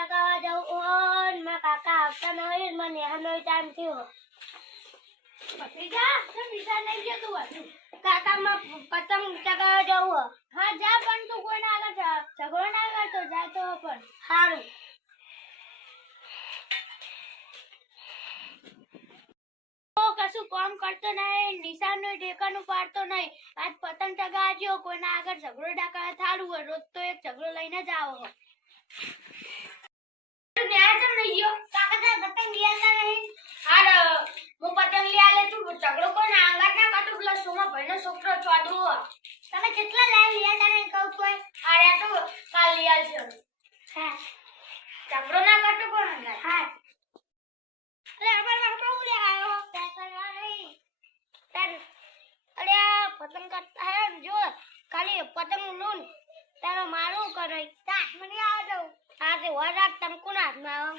ચગાવવા જવું હોય ને મારા કાકા આવતા ન હોય ને મને નેહાનો ટાઈમ થયો. ભત્રીજા કેમ નિશાન નહીં જતું હતું કાકા માં પતંગ ચગાવવા જવું હા જા પણ તું કોઈને આગળ ઝ- ઝઘડો ના કરતો જા તો પણ. સારું કશું કામ કરતો નહીં નિશાનનું ઢેકાનું પાડતો નહીં. આજ પતંગ ચગાવજો કોઈના આગળ ઝઘડો ડાકા થાળું હોય રોજ તો એક ઝઘડો લઈને જ આવો હોય ન્યાય કેમ નહીં ગયો કાકા તારે પતંગ લેતા નહીં હાર હું પતંગ લઈ આલે તું ઝઘડો કોઈને આગળ ના કાઢું ભાઈનો છોકરો ચોદવો તમે કેટલા લાઈવ લીયા નહીં કહું કોઈ આરે તો કાલ લઈ આવજો હા. ચપડો ના કાઢું કોણ હા. અરે અમાર બાપા પેકરવા નહીં તાર અરે આ પતંગ કરતા હે જો ખાલી પતંગ લૂન. તારો મારું કરે તા મને આવ દઉં હા તે વર તમકુના તમ કોના હાથમાં આમ